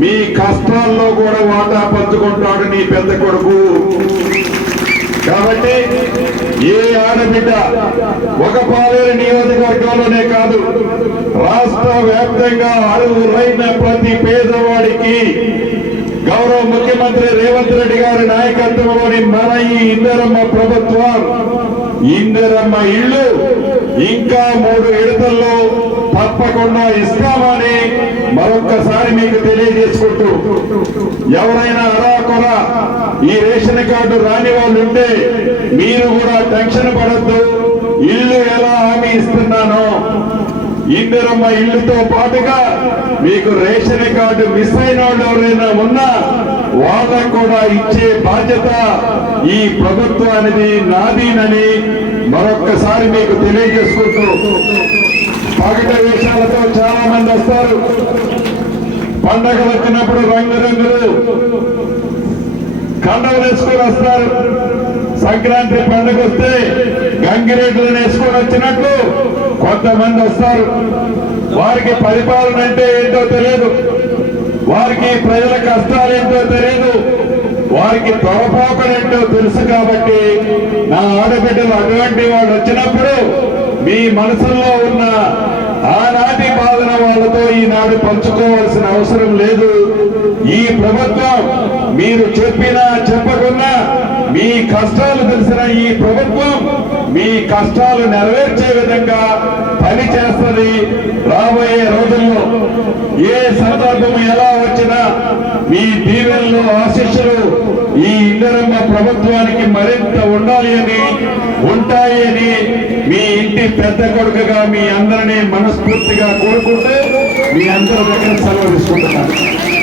మీ కష్టాల్లో కూడా వాటా పంచుకుంటాడు నీ పెద్ద కొడుకు. కాబట్టి ఏ ఆడబిడ్డ ఒక పాలేరు నియోజకవర్గంలోనే కాదు రాష్ట్ర వ్యాప్తంగా అడుగులైన ప్రతి పేదవాడికి గౌరవ ముఖ్యమంత్రి రేవంత్ రెడ్డి గారి నాయకత్వంలోని మన ఈ ఇందరమ్మ ప్రభుత్వం ఇందరమ్మ ఇళ్ళు ఇంకా మూడు విడతల్లో తప్పకుండా ఇస్తామని మరొక్కసారి మీకు తెలియ ఎవరైనా అరాకొర ఈ రేషన్ కార్డు రాని వాళ్ళు ఉంటే మీరు కూడా టెన్షన్ పడద్దు. ఇల్లు ఎలా హామీ ఇస్తున్నానో. ఇందిరమ్మ ఇల్లుతో పాటుగా మీకు రేషన్ కార్డు మిస్ అయిన వాళ్ళు ఎవరైనా ఉన్నా వాళ్ళకు కూడా ఇచ్చే బాధ్యత ఈ ప్రభుత్వానికి నాదీనని మరొక్కసారి మీకు తెలియజేసుకుంటూ పగట వేషాలతో చాలా మంది వస్తారు. పండగ వచ్చినప్పుడు రంగురంగులు కండలు వేసుకొని వస్తారు. సంక్రాంతి పండుగ వస్తే గంగిరెడ్లను వేసుకొని వచ్చినట్లు కొంతమంది వస్తారు. వారికి పరిపాలన అంటే ఏంటో తెలియదు. వారికి ప్రజల కష్టాలు ఏంటో తెలియదు. వారికి తొరపాకడేంటో తెలుసు కాబట్టి నా ఆడబిడ్డలు అటువంటి వాళ్ళు వచ్చినప్పుడు మీ మనసులో ఉన్న ఆనాటి బాధన వాళ్ళతో ఈనాడు పంచుకోవాల్సిన అవసరం లేదు. ఈ ప్రభుత్వం మీరు చెప్పినా చెప్పకున్నా మీ కష్టాలు తెలిసిన ఈ ప్రభుత్వం మీ కష్టాలు నెరవేర్చే విధంగా పని చేస్తుంది రాబోయే రోజుల్లో. ఏ సందర్భం ఎలా వచ్చినా మీ దీవెనలో ఆశిస్సులు ఈ ఇందరమ్మ ప్రభుత్వానికి మరింత ఉండాలి అని ఉంటాయి అని ఇంటి పెద్ద కొడుకుగా మీ అందరినీ మనస్ఫూర్తిగా కోరుకుంటే మీ అందరి దగ్గర సెలవు తీసుకుంటున్నాను.